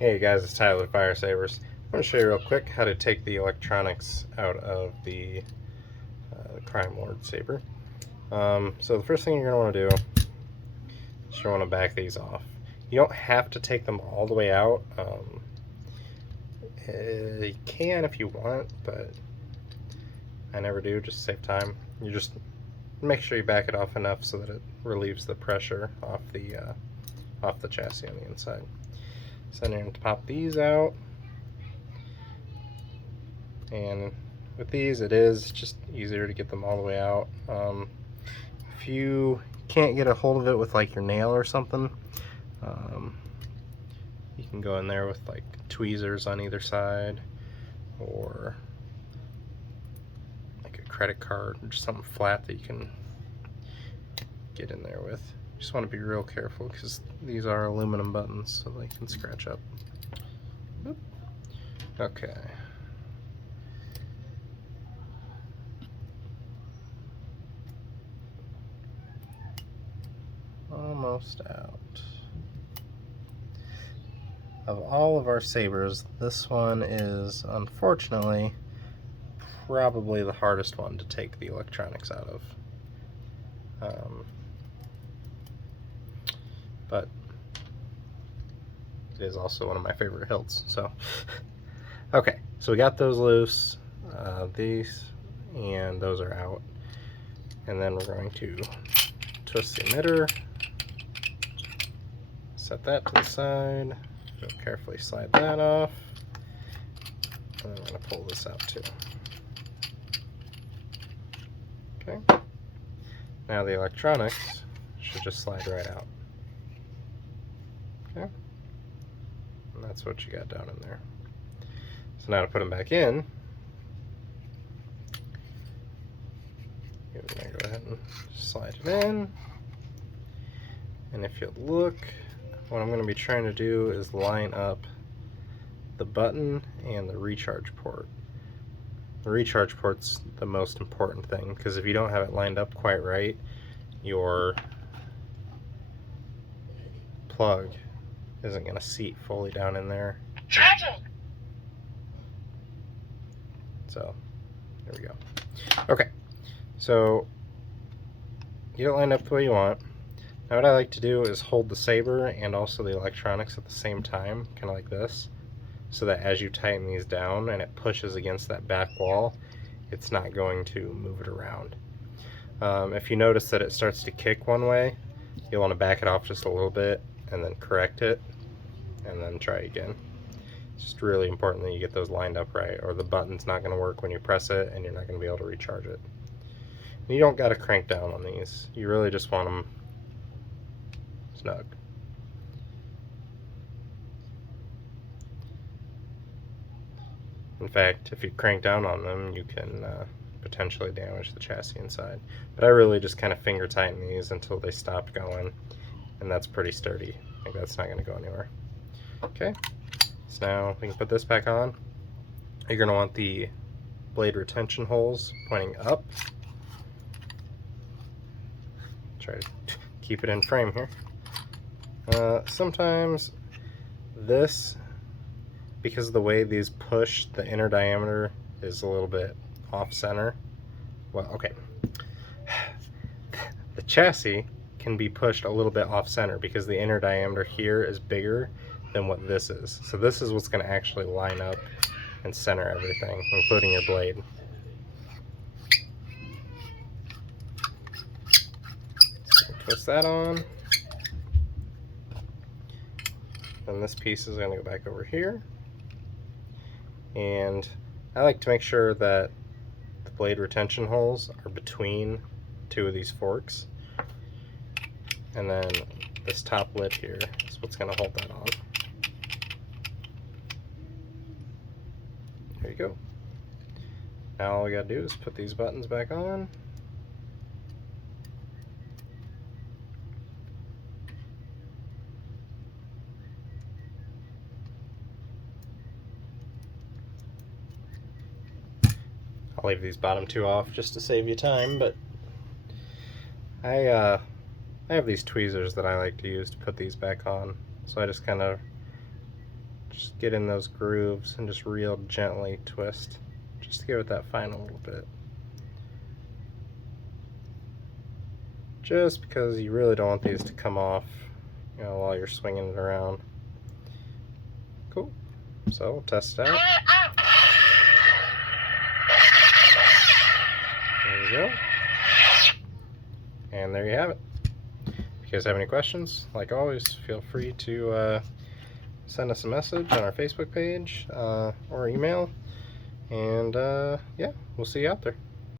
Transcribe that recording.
Hey guys, it's Tyler with Vire Sabers. I'm going to show you real quick how to take the electronics out of the Crime Lord saber. So the first thing you're going to want to do is you want to back these off. You don't have to take them all the way out. You can if you want, but I never do, just to save time. You just make sure you back it off enough so that it relieves the pressure off the chassis on the inside. So then you're going to pop these out, and with these it is just easier to get them all the way out. If you can't get a hold of it with like your nail or something, you can go in there with like tweezers on either side, or like a credit card, or just something flat that you can get in there with. You just want to be real careful because these are aluminum buttons, so they can scratch up. Oop. Okay. Almost out. Of all of our sabers, this one is unfortunately probably the hardest one to take the electronics out of. But it is also one of my favorite hilts. So, okay, so we got those loose, these, and those are out. And then we're going to twist the emitter, set that to the side, carefully slide that off, and then I'm going to pull this out too. Okay, now the electronics should just slide right out. Okay, and that's what you got down in there. So now to put them back in, you're going to go ahead and slide it in. And if you look, what I'm going to be trying to do is line up the button and the recharge port. The recharge port's the most important thing, because if you don't have it lined up quite right, your plug isn't going to seat fully down in there. So, there we go. Okay, so you don't line up the way you want. Now what I like to do is hold the saber and also the electronics at the same time, kind of like this, so that as you tighten these down and it pushes against that back wall, it's not going to move it around. If you notice that it starts to kick one way, you'll want to back it off just a little bit and then correct it and then try again. It's just really important that you get those lined up right, or the button's not going to work when you press it and you're not going to be able to recharge it. And you don't got to crank down on these. You really just want them snug. In fact, if you crank down on them, you can potentially damage the chassis inside. But I really just kind of finger tighten these until they stop going, and that's pretty sturdy. Like, that's not going to go anywhere. Okay, so now we can put this back on. You're going to want the blade retention holes pointing up. Try to keep it in frame here. Sometimes this, because of the way these push, the inner diameter is a little bit off center. Well, okay. The chassis can be pushed a little bit off center because the inner diameter here is bigger than what this is. So this is what's going to actually line up and center everything, including your blade. So twist that on. And this piece is going to go back over here. And I like to make sure that the blade retention holes are between two of these forks. And then this top lid here is what's going to hold that on. There you go. Now all we got to do is put these buttons back on. I'll leave these bottom two off just to save you time, but I have these tweezers that I like to use to put these back on. So I just kind of Just get in those grooves and just real gently twist, just to give it that final little bit. Just because you really don't want these to come off, you know, while you're swinging it around. Cool. So we'll test it out. There you go. And there you have it. If you guys have any questions, like always, feel free to send us a message on our Facebook page or email. And yeah, we'll see you out there.